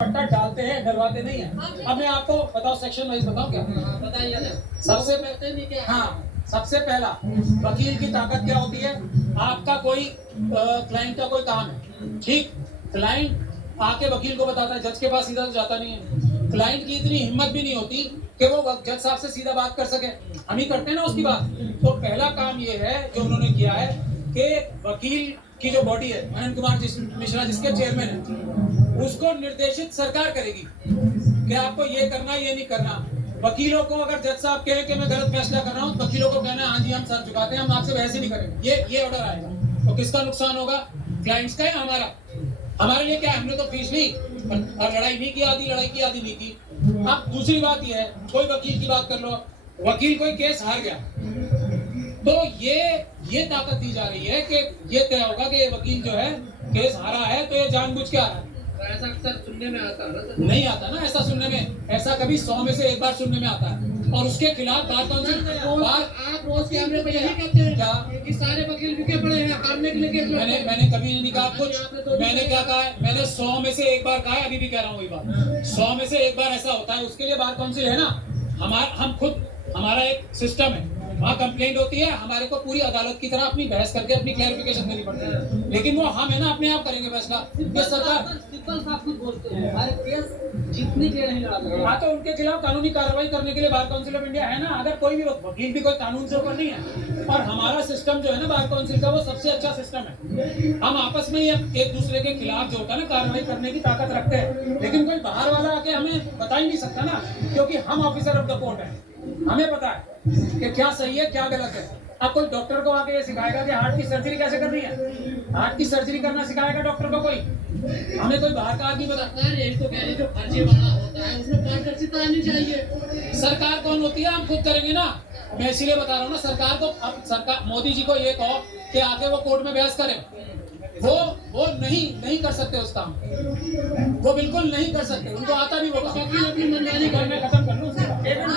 पट्टा डालते हैं, डरवाते नहीं है। अब मैं आपको बताओ, सेक्शन वाइज बताओ क्या बताइए ना। सबसे सबसे पहला वकील की ताकत क्या होती है। आपका कोई क्लाइंट का कोई काम है, ठीक, क्लाइंट आके वकील को बताता है, जज के पास सीधा तो जाता नहीं है। क्लाइंट की इतनी हिम्मत भी नहीं होती कि वो जज साहब से सीधा बात कर सके, हम ही करते हैं ना उसकी बात। तो पहला काम ये है जो उन्होंने किया है कि वकील की जो बॉडी है, अनंत कुमार मिश्रा जिसके चेयरमैन है, उसको निर्देशित सरकार करेगी कि आपको ये करना ये नहीं करना। वकीलों को अगर जज साहब कहे कि मैं गलत फैसला कर रहा हूँ, वकीलों को कहना हाँ जी हम सर झुकाते हैं, हम आपसे बहस ही नहीं करेंगे। ये ऑर्डर आएगा तो किसका नुकसान होगा, क्लाइंट्स का या हमारा। हमारे लिए क्या है, हमने तो फीस ली और लड़ाई नहीं की, आधी लड़ाई की आधी नहीं की। अब दूसरी बात यह है, कोई वकील की बात कर लो, वकील कोई केस हार गया तो ये ताकत दी जा रही है कि ये तय होगा कि ये वकील जो है केस हारा है तो ये जानबूझ के हारा है। ऐसा अक्सर सुनने में आता है, नहीं आता ना ऐसा सुनने में, ऐसा कभी 100 में से एक बार सुनने में आता है। और उसके खिलाफ बार काउंसिल आप रोज कैमरे पे यही कहते हैं क्या कि सारे वकील रुके पड़े हैं हारने के लिए। मैंने कभी नहीं कहा कुछ। मैंने क्या कहा है, मैंने 100 में से एक बार कहा है, अभी भी कह रहा हूँ वही बात। 100 में से एक बार ऐसा होता है, उसके लिए बार काउंसिल है ना। हम खुद, हमारा एक सिस्टम है, वहाँ कंप्लेंट होती है, हमारे को पूरी अदालत की तरह अपनी बहस करके अपनी क्लैरिफिकेशन देनी पड़ती है। लेकिन वो हम है ना अपने आप करेंगे फैसला। सरकार सिंपल साहब खुद बोलते हैं हमारे केस जीतने के लिए नहीं लड़ा। हाँ, तो उनके खिलाफ कानूनी कार्रवाई करने के लिए बार काउंसिल ऑफ इंडिया है ना। अगर कोई भी वकील भी कोई कानून से ऊपर नहीं है, और हमारा सिस्टम जो है ना बार काउंसिल का, वो सबसे अच्छा सिस्टम है। हम आपस में एक दूसरे के खिलाफ जो होता है ना कार्रवाई करने की ताकत रखते हैं, लेकिन कोई बाहर वाला आके हमें बता ही नहीं सकता ना, क्योंकि हम ऑफिसर ऑफ द कोर्ट है, हमें पता है कि क्या सही है क्या गलत है। अब कोई डॉक्टर को आके ये सिखाएगा कि हार्ट की सर्जरी कैसे करनी है, हार्ट की सर्जरी करना सिखाएगा डॉक्टर को कोई, हमें कोई बाहर का आदमी बता। यही तो कह रही, जो फर्जीवाड़ा होता है उसमें पारदर्शिता आनी चाहिए। सरकार कौन होती है, हम खुद करेंगे ना। मैं इसीलिए बता रहा हूँ ना, सरकार को, अब सरकार मोदी जी को ये कहो कि आके वो कोर्ट में बहस करें, वो नहीं कर सकते उस काम, वो बिल्कुल नहीं कर सकते, उनको आता भी होगा। अपनी मनमानी करने